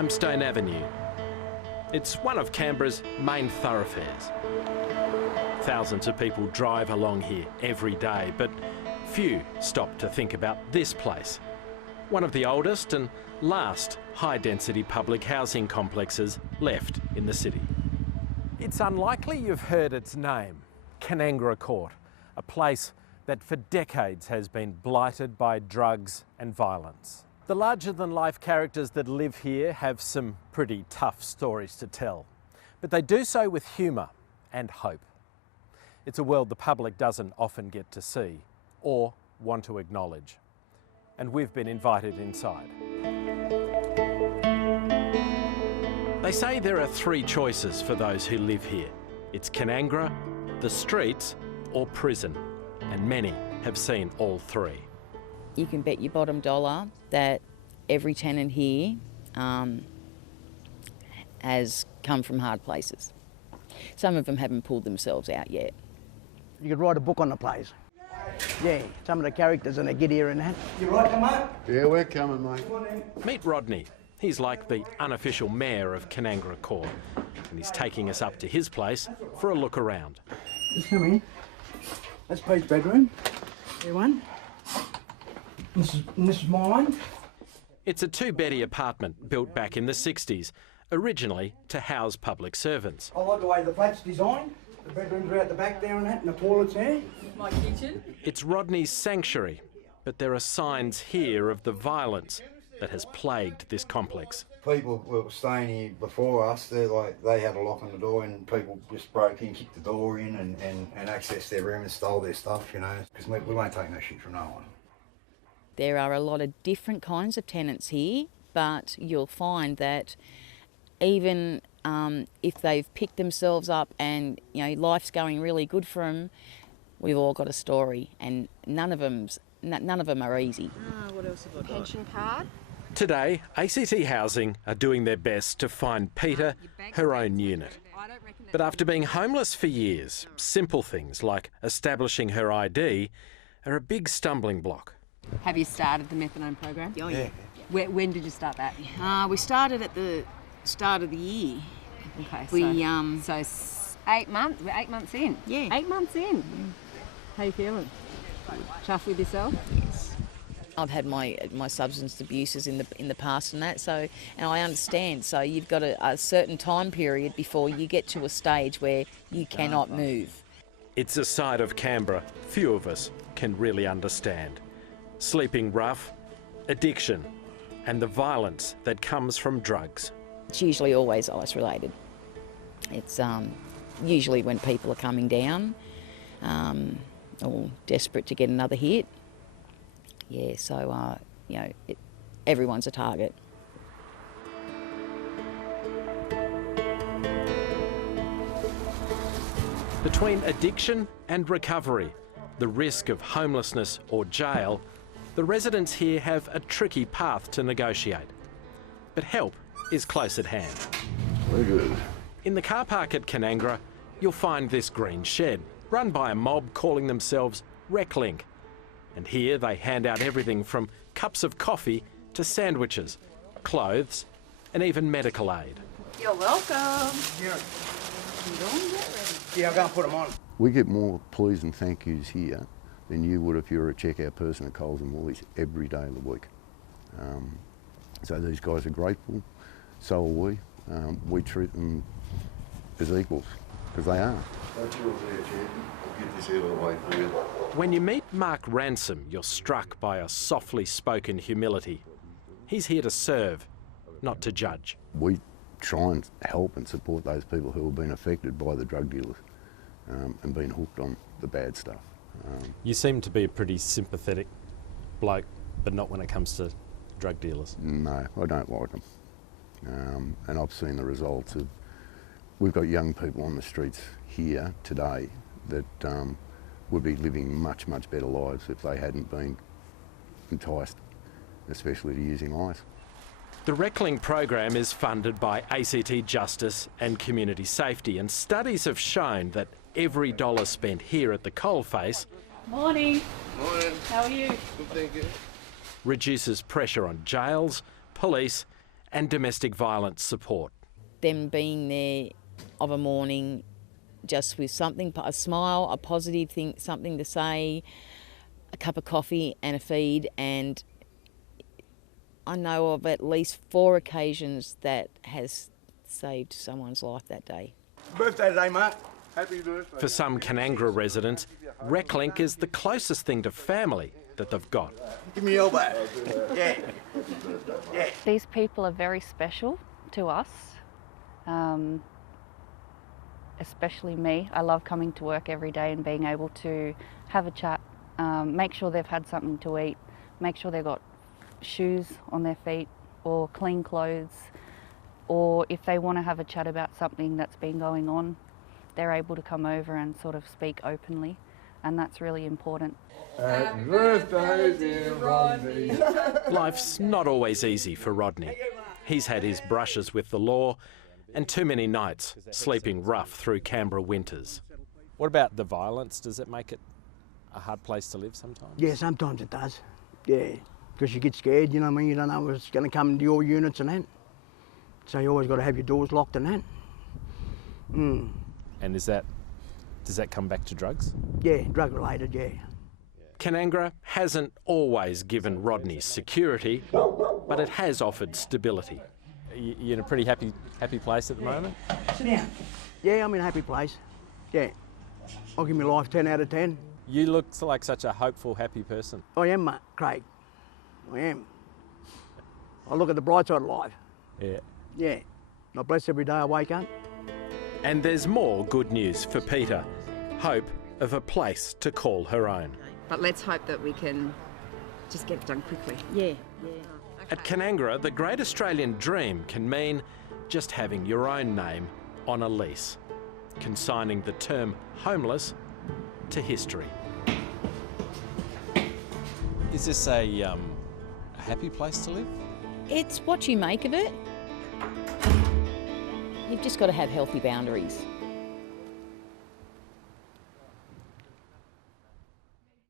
Limestone Avenue. It's one of Canberra's main thoroughfares. Thousands of people drive along here every day, but few stop to think about this place. One of the oldest and last high-density public housing complexes left in the city. It's unlikely you've heard its name, Kanangra Court, a place that for decades has been blighted by drugs and violence. The larger-than-life characters that live here have some pretty tough stories to tell, but they do so with humour and hope. It's a world the public doesn't often get to see or want to acknowledge. And we've been invited inside. They say there are three choices for those who live here. It's Kanangra, the streets, or prison, and many have seen all three. You can bet your bottom dollar that every tenant here has come from hard places. Some of them haven't pulled themselves out yet. You could write a book on the place. Yeah, some of the characters and the get here and that. You right, mate? Yeah, we're coming, mate. Meet Rodney. He's like the unofficial mayor of Kanangra Court, and he's taking us up to his place for a look around. Just come in. That's Pete's bedroom. There one. This is mine. It's a two-beddy apartment built back in the 60s, originally to house public servants. I like the way the flat's designed. The bedrooms are out the back there and that, and the toilet's there. My kitchen. It's Rodney's sanctuary, but there are signs here of the violence that has plagued this complex. People were staying here before us. They had a lock on the door, and people just broke in, kicked the door in, and accessed their room and stole their stuff, you know, because we won't take no shit from no one. There are a lot of different kinds of tenants here, but you'll find that even if they've picked themselves up and, you know, life's going really good for them, we've all got a story, and none of them are easy. What else have I got? Pension card. Today, ACT Housing are doing their best to find Peter her own unit. But after being homeless for years, simple things like establishing her ID are a big stumbling block. Have you started the methadone program? Oh, yeah. When did you start that? We started at the start of the year. Okay, so 8 months. We're 8 months in. Yeah. 8 months in. How you feeling? Chuffed with yourself? Yes. I've had my substance abuses in the past and that, and I understand. So you've got a certain time period before you get to a stage where you cannot move. It's a side of Canberra few of us can really understand. Sleeping rough, addiction, and the violence that comes from drugs. It's usually always ice related. It's usually when people are coming down or desperate to get another hit. Yeah, so, you know, everyone's a target. Between addiction and recovery, the risk of homelessness or jail, the residents here have a tricky path to negotiate. But help is close at hand. We're good. In the car park at Kanangra, you'll find this green shed, run by a mob calling themselves RecLink. And here they hand out everything from cups of coffee to sandwiches, clothes, and even medical aid. You're welcome. Yeah. Get ready. Yeah, I'm going to put them on. We get more pleas and thank yous here than you would if you were a checkout person at Coles and Woolies every day of the week. So these guys are grateful, so are we. We treat them as equals, because they are. When you meet Mark Ransom, you're struck by a softly spoken humility. He's here to serve, not to judge. We try and help and support those people who have been affected by the drug dealers and been hooked on the bad stuff. You seem to be a pretty sympathetic bloke, but not when it comes to drug dealers. No, I don't like them. And I've seen the results of... We've got young people on the streets here today that would be living much, much better lives if they hadn't been enticed, especially to using ice. The RecLink program is funded by ACT Justice and Community Safety, and studies have shown that every dollar spent here at the coalface Morning. Morning. How are you? Good, thank you. reduces pressure on jails, police and domestic violence support. Them being there of a morning just with something, a smile, a positive thing, something to say, a cup of coffee and a feed, and I know of at least 4 occasions that has saved someone's life that day. Birthday today, mate. Happy birthday. For some Kanangra residents, RecLink is the closest thing to family that they've got. Give me your back. Yeah. Yeah. These people are very special to us, especially me. I love coming to work every day and being able to have a chat, make sure they've had something to eat, make sure they've got shoes on their feet or clean clothes, or if they want to have a chat about something that's been going on, they're able to come over and sort of speak openly, and that's really important. Happy birthday, dear Rodney. Life's not always easy for Rodney. He's had his brushes with the law and too many nights sleeping rough through Canberra winters. What about the violence? Does it make it a hard place to live sometimes? Yeah, sometimes it does. Yeah, because you get scared, you know what I mean? You don't know what's going to come into your units and that. So you always got to have your doors locked and that. And does that come back to drugs? Yeah, drug related, yeah. Kanangra hasn't always given Rodney security, but it has offered stability. You're in a pretty happy place at the moment? Sit down. Yeah, I'm in a happy place. Yeah. I'll give my life 10 out of 10. You look like such a hopeful, happy person. I am, mate, Craig. I am. I look at the bright side of life. Yeah. Yeah. I bless every day I wake up. And there's more good news for Peter. Hope of a place to call her own. But let's hope that we can just get it done quickly. Yeah. At Kanangra, the great Australian dream can mean just having your own name on a lease, consigning the term homeless to history. Is this a happy place to live? It's what you make of it. You've just got to have healthy boundaries.